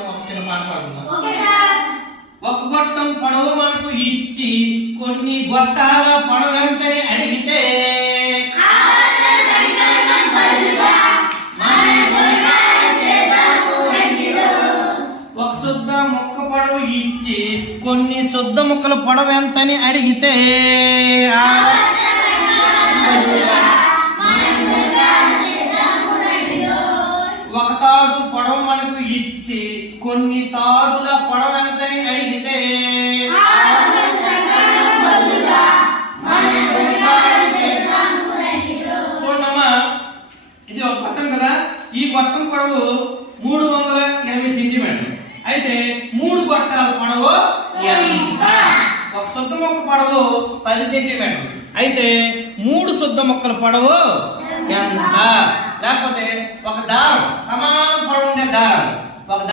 మనం ఒక చిన్న పాట పాడుకుందాం. ఒక గొట్టం పొడవు మనకు ఇచ్చి కొన్ని గొట్టాల పొడవు ఎంతని అడిగితే ఒక శుద్ధ ముక్క పొడవు ఇచ్చి కొన్ని శుద్ధ ముక్కల పొడవు ఎంతని అడిగితే ఒక తాడు పొడవు మనకు ఇచ్చి కొన్ని తాడుల పొడవు ఎంతని అడిగితే చూడమ్మా, ఇది ఒక గొట్టం కదా. ఈ గొట్టం పొడవు 380 సెంటీమీటర్లు. అయితే 3 గొట్టాల పొడవు ఎంత? ఒక శుద్ధ మొక్క పొడవు 10 సెంటీమీటర్లు. అయితే 3 శుద్ధ మొక్కల పొడవు ఎంత? లేకపోతే ఒక దారం, సమాన పొడవు ఉండే దారం